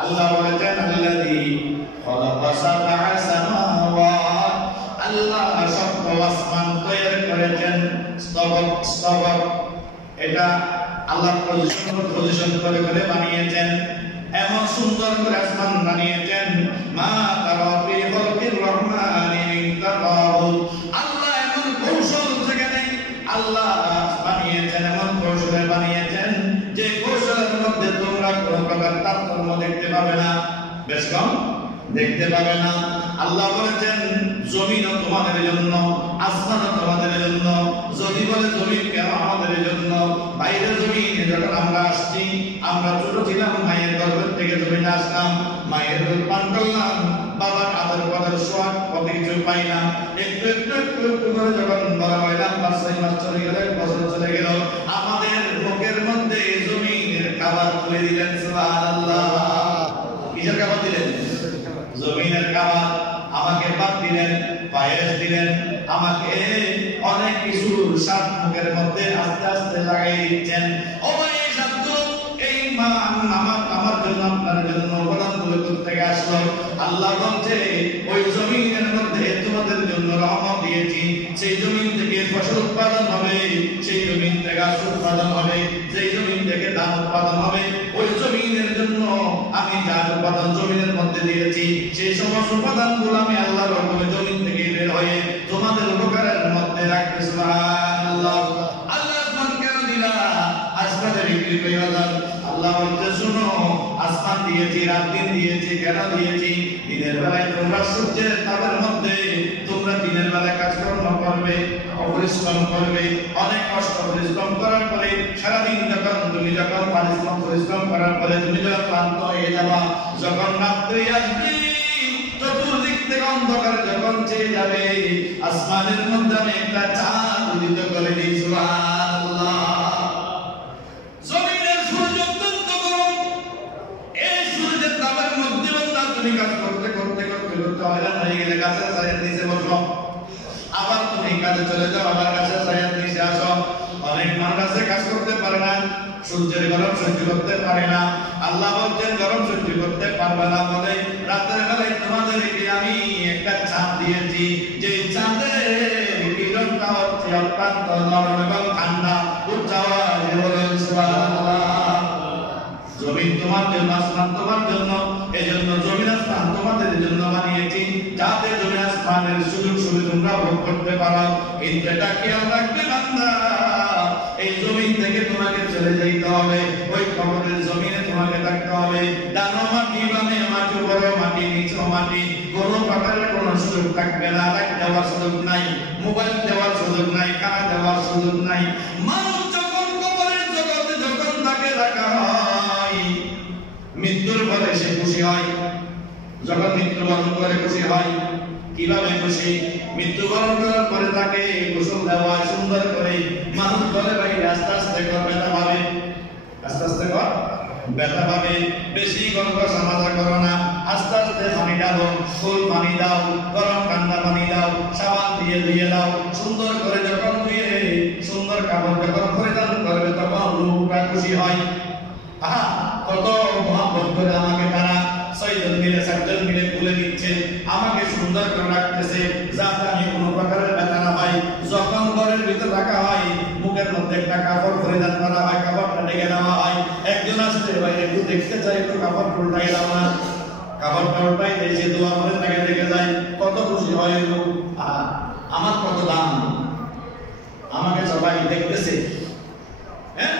আল্লাহ বলেছেন আল্লাযী খালাকা সাবআ সামাওয়াত, আল্লাহ সপ্ত আসমান তৈরি করেছেন। স্তবক এটা আল্লাহ পজিশন করে করে বানিয়েছেন, এমন সুন্দর করে আসমান বানিয়েছেন। মা তারা ফি খালকির রহমানি মিন তাফাউত, আল্লাহ এমন কৌশল যেখানে আল্লাহ বানিয়েছেন, এমন কৌশলে বানিয়েছেন যে কৌশলের মধ্যে তোমরা কোনো প্রকার তারতম্য দেখতে পাবে না, বেশ কম দেখতে পাবে না। আল্লাহ বলেছেন জমিনও তোমাদের জন্য, আসমানও তোমাদের জন্য। যদি বলে জমিন কেন আমাদের জন্য, বাইরে জমিনে যখন আমরা আসছি, আমরা ছোট ছিলাম, মায়ের গর্ভ থেকে জমিনে আসলাম, মায়ের দুধ পান করলাম, বাবার আদর করার সোয়াদ কত কিছু পাইলাম। একটু একটু একটু একটু করে যখন বড় হইলাম, 5-6 মাস চলে গেল, 1 বছর চলে গেল, আমাদের মুখের মধ্যে জমিনের খাবার তুলে দিলেন। সুবহানাল্লাহ। কিসের খাবার দিলেন? জমিনের খাবার। আমাকে ভাত দিলেন, পায়েস দিলেন, আমাকে অনেক কিছু স্বাদ মুখের মধ্যে আস্তে আস্তে লাগাই দিচ্ছেন। ও ভাই, এই স্বাদ এই আমার জন্য আপনার জন্য উপাদানগুলো থেকে আসলো। আল্লাহ বলছে ওই জমিনের মধ্যে তোমাদের জন্য রহমত দিয়েছি, সেই জমিন থেকে ফসল উৎপাদন হবে, সেই জমিন থেকে গাছ উৎপাদন হবে, সেই জমিন থেকে ধান উৎপাদন হবে। ওই জমিনের জন্য আমি যার উপাদান জমিনের মধ্যে দিয়েছি, সেই সমস্ত উপাদানগুলো আমি আল্লাহর হুকুমে জমিন থেকে বের হয়ে তোমাদের উপকারের মধ্যে রাখতে। সুবহানাল্লাহ। আল্লাহ আসমান কেন দিলা? আসমানের বিক্রি হয়ে গেল। আল্লাহ বলতে শুনো, আসমান দিয়েছি, রাত দিন দিয়েছি, কেন দিয়েছি? দিনের বেলায় তোমরা সূর্যের তাপের মধ্যে তোমরা দিনের বেলায় কাজকর্ম করবে, পরিশ্রম করবে, অনেক কষ্ট পরিশ্রম করার পরে সারাদিন তুমি যখন পরিশ্রম করার পরে তুমি যখন ক্লান্ত হয়ে যাবা, যখন রাত্রি আসবে, চতুর্দিক থেকে অন্ধকার যখন চেয়ে যাবে, আসমানের মধ্যে আমি একটা চাঁদ উদিত করে দিই। সুবহানাল্লাহ। জমিনের সূর্য অত্যন্ত গরম, এই সূর্যের তাপের মধ্যে তুমি কাজ করতে করতে করতে করতে হয়রান হয়ে গেলে গাছের ছায়ার নিচে বসো, আবার তুমি কাজে চলে যাও, আবার গাছের ছায়ার নিচে আসো। অনেক মানুষ আছে কাজ করতে পারে না, সূর্যের গরম সহ্য করতে পারে না। আল্লাহ বলছেন গরম সহ্য করতে পারবে না বলে রাতের বেলায় তোমাদেরকে আমি একটা চাঁদ দিয়েছি, যে চাঁদের কিরণটা হচ্ছে অত্যন্ত নরম এবং ঠান্ডা। উচ্চ আওয়াজে বলেন সুবহানাল্লাহ। জমিন তোমার জন্য, আসমান তোমার জন্য, এজন্য জমিন আসমান তোমাদের জন্য বানিয়েছি, যাতে জমিন আসমানের সুযোগ সুবিধা তোমরা ভোগ করতে পারো। কিন্তু এটা খেয়াল রাখবে বান্দা, এই জমিন থেকে তোমাকে চলে যেতে হবে, ওই কবরের জমিনে তোমাকে থাকতে হবে। ডানো মাটি, বামে মাটি, বড় মাটি, নিচু মাটি, কোনো প্রকারের কোনো সুযোগ থাকবে না। লাইট দেওয়ার সুযোগ নাই, মোবাইল দেওয়ার সুযোগ নাই, খানা দেওয়ার সুযোগ নাই। মানুষ যখন কবরের জগতে যখন তাকে রাখা হয়, মৃত্যুর পরে সে খুশি হয়। যখন মৃত্যুবরণ করে খুশি হয়। কিভাবে খুশি? মৃত্যুবরণ করার পরে তাকে গোসল দেওয়া সুন্দর করে। মানুষ বলে ভাই আস্তে আস্তে কর, ব্যথা পাবে, আস্তে আস্তে কর, ব্যথা পাবে, বেশি গল্প সমাজা করো না, আস্তে আস্তে পানি ঢালো, ফুল পানি দাও, গরম ঠান্ডা পানি দাও, সাবান দিয়ে ধুয়ে দাও। সুন্দর করে যখন ধুয়ে সুন্দর কাপড় যখন পরিধান করবে, তখন রূপটা খুশি হয়। আহা, কত মহব্বত করে আমাকে তারা 6 জন মিলে 7 জন মিলে খুলে দিচ্ছে, আমাকে সুন্দর করে রাখতেছে, যাতে আমি কোনো প্রকারের ব্যথা না পাই। যখন ঘরের ভিতর রাখা হয়, মুখের মধ্যে একটা কাপড় পরিধান করা হয়, কাপড়টা ঢেকে দেওয়া হয়। একজন আসলে ভাই একটু দেখতে চাই, একটু কাপড় উল্টাই দাও না, কাপড়টা উল্টাই দেয়, যে দোয়া করে তাকে দেখে যায়, কত খুশি হয় লোক। আমার কত দাম, আমাকে সবাই দেখতেছে। হ্যাঁ,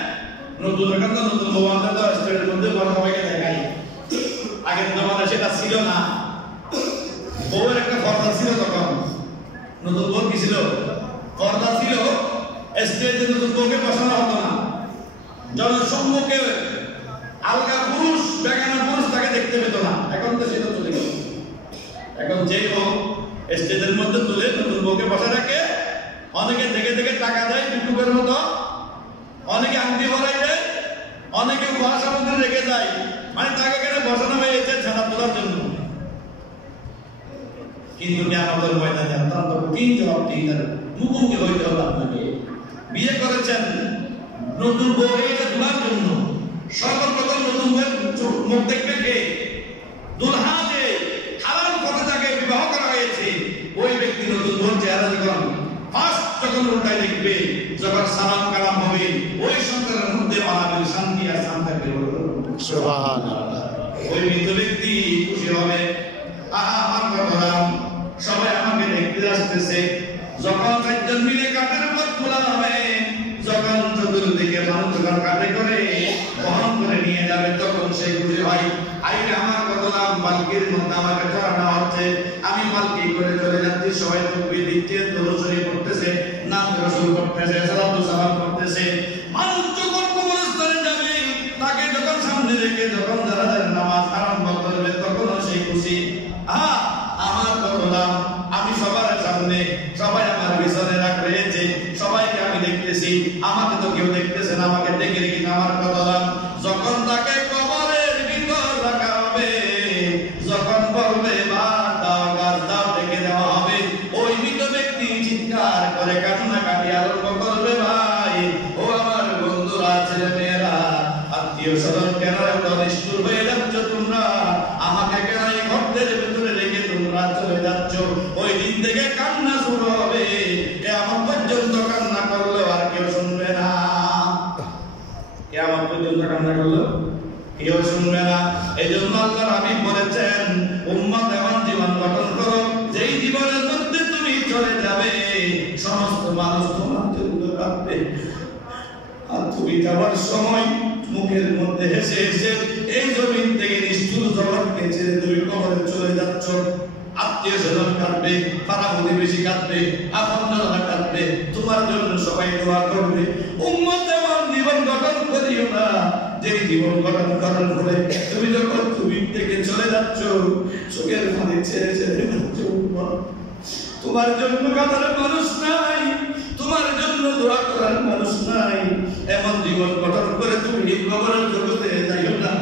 নতুন এখন তো নতুন মোবাইলটা তো স্টেটের মধ্যে বড় সবাইকে দেখাই। আগের জমানায় সেটা ছিল না। বউয়ের একটা পর্দা ছিল তখন। নতুন বউ কি ছিল? পর্দা ছিল। স্টেজে নতুন বউকে বসানো হতো না, জনসম্মুখে আলগা পুরুষ, বেগানা পুরুষ তাকে দেখতে পেত না। এখন তো সেটা চলে গেল। এখন যে বউ স্টেজের মধ্যে তুলে নতুন বউকে বসা রাখে, অনেকে দেখে দেখে টাকা দেয় টুকটুকের মতো, অনেকে আংটি ভরাই দেয়, অনেকে বাসা মধ্যে রেখে যায়, মানে তাকে কেন বসানো হয়েছে ছাড়া তোলার জন্য। কিন্তু কিয়ামতের ময়দানে অত্যন্ত কঠিন জবাবটি তার মুখোমুখি হইতে হবে আপনাকে। বিয়ে করেছেন, নতুন বউ হয়েছে তোলার জন্য, সর্বপ্রথম নতুন বউয়ের মুখ দেখবে কে? উল্টায় লিখবে, যখন সালাম কালাম হবে ওই সন্তানের মধ্যে অনাবিল শান্তি আর শান্তি বেরোবে। সুবহানাল্লাহ। ওই মৃত ব্যক্তি খুশি হবে, আহা আমার কথা, সবাই আমাকে দেখতে আসতেছে। যখন চারজন মিলে কাঠের পথ খোলা হবে, যখন চতুর্দিকে মানুষ কাঠে করে বহন করে নিয়ে যাবে, তখন সেই খুশি হয়, আইরে আমার কথা পালকির মধ্যে আমাকে চড়ানো হচ্ছে, আমি পালকি করে চলে যাচ্ছি। সবাই তাকবীর দিচ্ছে, দরুদ শরীফ পড়তেছে, নাম রাসূল পড়তেছে, সালাতু সালাম করতেছে। মানুষ যখন কবরস্থানে যাবে, তাকে যখন সামনে রেখে যখন জানাজার নামাজ আরম্ভ করবে, তখন সেই খুশি, আহা আমার কথা, আমি সবার সামনে, সবাই আমার পিছনে রাখ রয়েছে, সবাইকে আমি দেখতেছি, আমাকে তো কেউ দেখতেছে না, আমাকে ডেকে রেখে আমার কথা। যখন তাকে কবরের ভিতর রাখা হবে, যখন বলবে দাও ডেকে দেওয়া হবে, ওই মৃত ব্যক্তি চিৎকার করে কান্নাকাটি আরম্ভ করবে, ভাই ও আমার বন্ধুরা, ছেলে মেয়েরা, আত্মীয় স্বজন, কেন এত নিষ্ঠুর হয়ে যাচ্ছ তোমরা? আমাকে কেন এই ঘরের ভিতরে রেখে তোমরা চলে যাচ্ছ? ওই দিন থেকে কান্না শুরু হবে, কিয়ামত পর্যন্ত কান্না করলেও আর কেউ শুনবে না। কিয়ামত পর্যন্ত কান্না করলেও কেউ শুনবে না। এই জন্য আল্লাহর হাবিব বলেছেন, উম্মত এমন জীবন গঠন করো, যেই জীবনের মধ্যে তুমি চলে যাবে সমস্ত মানুষ তোমার জন্য কাঁদবে, আর তুমি যাবার সময় মুখের মধ্যে হেসে হেসে এই জমিন থেকে নিষ্ঠুর জগৎকে ছেড়ে তুমি কবরে চলে যাচ্ছ। আত্মীয় স্বজন কাঁদবে, পাড়া প্রতিবেশী কাঁদবে, আপনজনরা কাঁদবে, তোমার জন্য সবাই দোয়া করবে। উম্মত এমন জীবন গঠন করিও না, যেই জীবন গঠন করার পরে তুমি যখন তুমি থেকে চলে যাচ্ছ, চোখের পানি ছেড়ে ছেড়ে যাচ্ছ, তোমার জন্য কাঁদার মানুষ নাই, তোমার জন্য দোয়া করার মানুষ নাই। এমন জীবন গঠন করে তুমি কবরের জগতে যাইও না।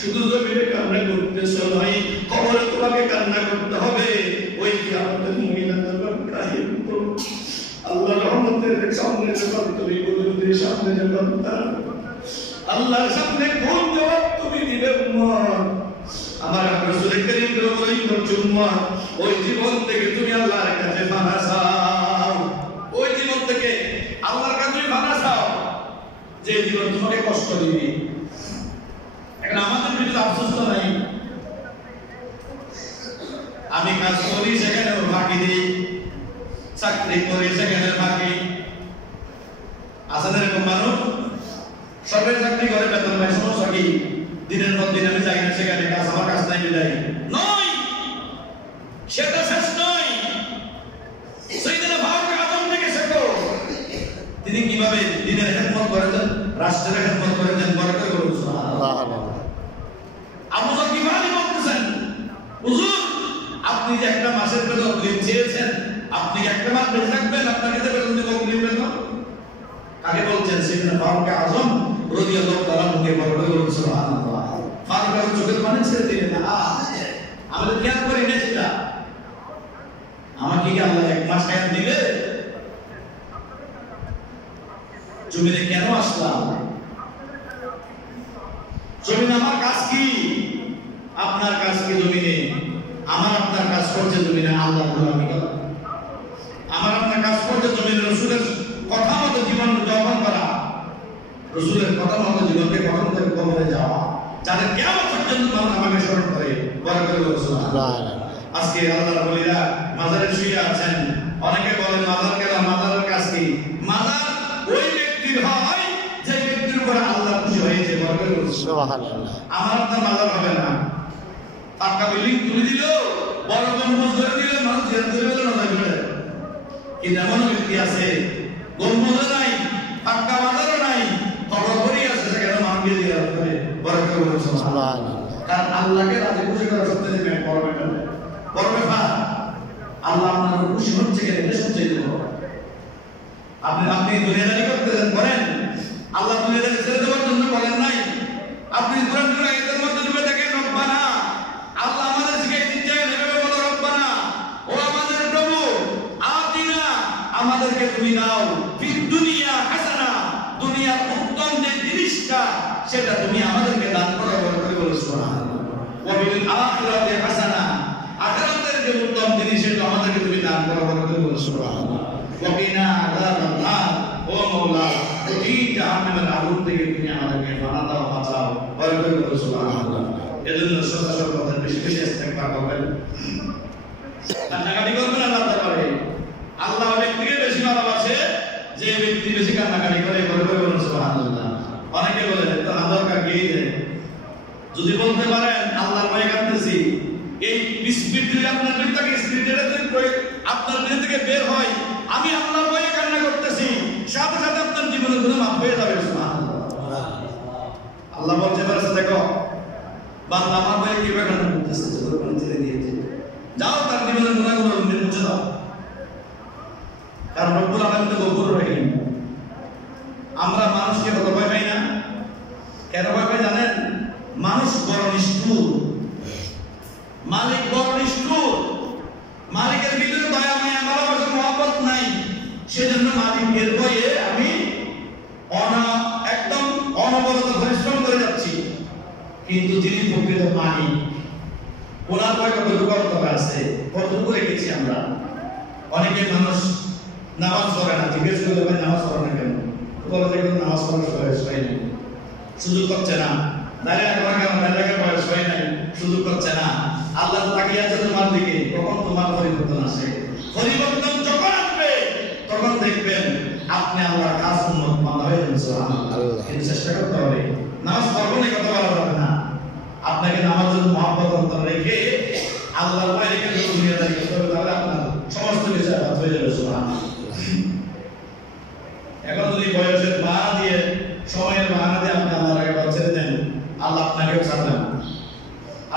শুধু জমিনে কান্না করতেছ নয়, কবরে তোমাকে কান্না করতে হবে। ওই কিয়ামতের মহিলা যখন কাহিল আল্লাহর রহমতের সামনে যখন তুমি বলবে, সামনে যখন আল্লাহর সামনে কোন জবাব তুমি দিবে? আমার রাসূল করিম বলেছেন, ওই জীবন থেকে তুমি আল্লাহর কাছে পানা চাও, ওই জীবন থেকে আল্লাহর কাছে পানা চাও, যে জীবন তোমাকে কষ্ট দিবে। এখন আমাদের ভিতরে আফসোস তো নাই, আমি কাজ করি সেখানে ফাঁকি দিই, চাকরি করি সেখানে ফাঁকি। আসলে এরকম মানুষ সরকারি চাকরি করে, বেতন পায়, সমস্যা কি? দিনের পর দিন আমি যাই না সেখানে, কাজ আমার কাজ নাই, বিদায় নয়, সেটা শেষ নয়। সাইয়েদনা ফারুক আযম থেকে শেখো, তিনি কিভাবে দিনের খেদমত করেছেন, রাষ্ট্রের খেদমত করেছেন, বরকত করুন সুবহানাল্লাহ। আবু বকর কিভাবে বলতেছেন, হুজুর আপনি যে একটা মাসের বেতন চেয়েছেন, আপনি একটা মাস বেঁচে থাকবেন, আপনাকে যে বেতন দিব বেতন কাকে বলছেন? সাইয়েদনা ফারুক আযম রাদিয়াল্লাহু তাআলা মুখে বরকত করুন সুবহানাল্লাহ। ফারুক আযম চোখের পানি ছেড়ে দিলেন, আমাদের জ্ঞান করে নেছিলা, আমাকে কি আল্লাহ এক মাস টাইম দিবে? জমিনে কেন আসলাম? জমিনে আমার কাজ কি? আপনার কাজ কি জমিনে? আমার আপনার কাজ করছে জমিনে আল্লাহর গোলামি করা। আমার আপনার কাজ করছে জমিনে রাসূলের কথা মতো জীবন যাপন করা, রাসূলের কথা মতো জীবনকে গঠন করে কবরে যাওয়া, যাতে কিয়ামত পর্যন্ত মানুষ আমাকে স্মরণ করে। বরকত করুন সুবহানাল্লাহ। আজকে আল্লাহর ওলিরা মাজারে শুয়ে আছেন, অনেকে বলেন মাজার কেন? মাজারের কাজ কি? মাজার ওই ব্যক্তির হয় যে ব্যক্তির উপর আল্লাহ খুশি হয়েছে। বরকত করুন সুবহানাল্লাহ। আমার আপনার মাজার হবে না, পাক্কা বিল্ডিং তুলে দিল, বড় গম্বুজ ধরে দিল, মানুষ জিয়ারত করে গেল না যাবে। কিন্তু এমন ব্যক্তি আছে গম্বুজও নাই, পাক্কা মাজারও নাই, কবরই আছে, সেখানে মানুষ জিয়ারত করে। বরকত করুন সুবহানাল্লাহ। কারণ আল্লাহকে রাজি খুশি করা সবচেয়ে বড় ব্যাপার, বড় ব্যাপার। আল্লাহ আপনার খুশি হচ্ছে কিনা এটা সবচেয়ে বড়। আপনি দুনিয়াদারি করতেছেন করেন, আল্লাহ দুনিয়াদারি ছেড়ে দেওয়ার জন্য বলেন নাই। আপনি কোরআন আয়াতের মধ্যে ডুবে থাকেন, রব্বানা, আল্লাহ আমাদের শিখিয়ে দিচ্ছেন এভাবে বলো, রব্বানা, ও আমাদের প্রভু, আতিনা, আমাদেরকে তুমি দাও, ফিদ দুনিয়া হাসানা, দুনিয়ার উত্তম যে জিনিসটা সেটা তুমি আমাদেরকে দান করো। বলো সুবহানাল্লাহ। ওয়া বিল আখিরাতি হাসানা, আখিরাতের যে উত্তম জিনিস সেটা আমাদেরকে তুমি দান করো। বলো সুবহানাল্লাহ। ওয়া কিনা আযাবান বলেন তো সুবহানাল্লাহ। এজন্য সদা সর্বদা বেশি বেশি ইস্তেগফার করবেন, কান্নাকাটি করবেন আল্লাহর দরবারে। আল্লাহ ব্যক্তিকে বেশি ভালোবাসে যে ব্যক্তি বেশি কান্নাকাটি করে, বলে বলেন সুবহানাল্লাহ। অনেকে বলে তো আদর কাকে দেয়, যদি বলতে পারেন আল্লাহর ভয়ে কাঁদতেছি, এই স্পিড যদি আপনার ভিতর থেকে স্পিড আপনার ভিতর থেকে বের হয়, আমি আল্লাহর ভয়ে কান্না করতেছি, সাথে সাথে আপনার জীবনের গুনাহ মাফ হয়ে যাবে। সুবহানাল্লাহ। আল্লাহ বলতে পারছে, দেখো বান্দা আমার ভয়ে কিভাবে কান্না করতেছে, চোখের পানি ছেড়ে দিয়েছে, যাও তার জীবনের গুনাহগুলো মুছে দাও। কারণ রব্বুল আলামিন তো গফুর রহিম। আমরা মানুষকে কত ভয় পাই না? কেন ভয় পাই জানেন? মানুষ বড় নিষ্ঠুর, মালিক বড় নিষ্ঠুর, মালিকের ভিতরে দয়া মায়া ভালোবাসা মহব্বত নাই। সেজন্য মালিকের ভয়ে আমি একদম অনবরত পরিশ্রম করে যাচ্ছি। কিন্তু যিনি প্রকৃত মালিক, ওনার ভয় কতটুকু কর্তব্য আছে, কতটুকু রেখেছি আমরা। অনেকে মানুষ নামাজ পড়ে না, জিজ্ঞেস করলে ভাই নামাজ পড়ে না কেন, বলে দেখুন নামাজ পড়ার বয়স হয় নাই, সুযোগ হচ্ছে না, দাঁড়িয়ে রাখা কেন, দাঁড়িয়ে রাখার বয়স হয় নাই, সুযোগ হচ্ছে না। আল্লাহ তাকিয়ে আছে তোমার দিকে, কখন তোমার পরিবর্তন আসে। পরিবর্তন যখন আসবে তখন দেখবেন আপনি আল্লাহর কাজ উন্নত বান্দা হয়ে যাবেন। সুবহানাল্লাহ। কিন্তু চেষ্টা করতে হবে, নামাজ পড়বো না কথা বলা যাবে না। আপনাকে নামাজের মহব্বত অন্তর রেখে আল্লাহর ভয় রেখে যখন দুনিয়াদারি করতে হবে, তাহলে আপনার সমস্ত কিছু আবাদ হয়ে যাবে। সুবহানাল্লাহ। এখন যদি বয়সের বাহানা দিয়ে, সময়ের বাহানা দিয়ে আপনি আল্লাহর আগে ছেড়ে দেন, আল্লাহ আপনাকেও ছাড়বেন।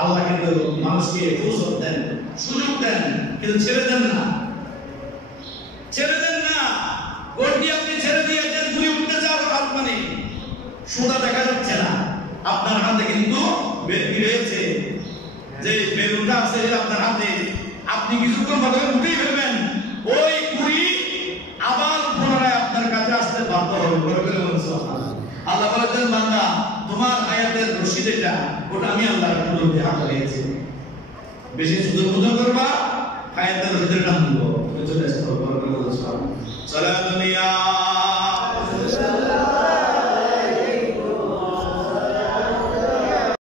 আল্লাহ কিন্তু মানুষকে ফুরসত দেন, সুযোগ দেন, কিন্তু ছেড়ে দেন না, ছেড়ে দেন না। গন্ডি আপনি ছেড়ে দিয়েছেন, ঘুরে উঠতে যাওয়ার হাত মানে সোজা দেখা যাচ্ছে না, আপনার হাতে কিন্তু বেলকি রয়েছে, যে বেলুনটা আছে আপনার হাতে, আপনি কিছুক্ষণ পরে উঠেই ফেলবেন, ওই কুড়ি আবার পুনরায় আপনার কাছে আসতে বাধ্য হবে। আল্লাহ বলেছেন, বান্দা তোমার হায়াতের রশি যেটা, ওটা আমি আল্লাহর কুদরতে হাতে রেখেছি, বেশি সুযোগ করবা, হায়াতের রশিদের টান দেবো, চলে আসতে হবে। সালাতুন ইয়া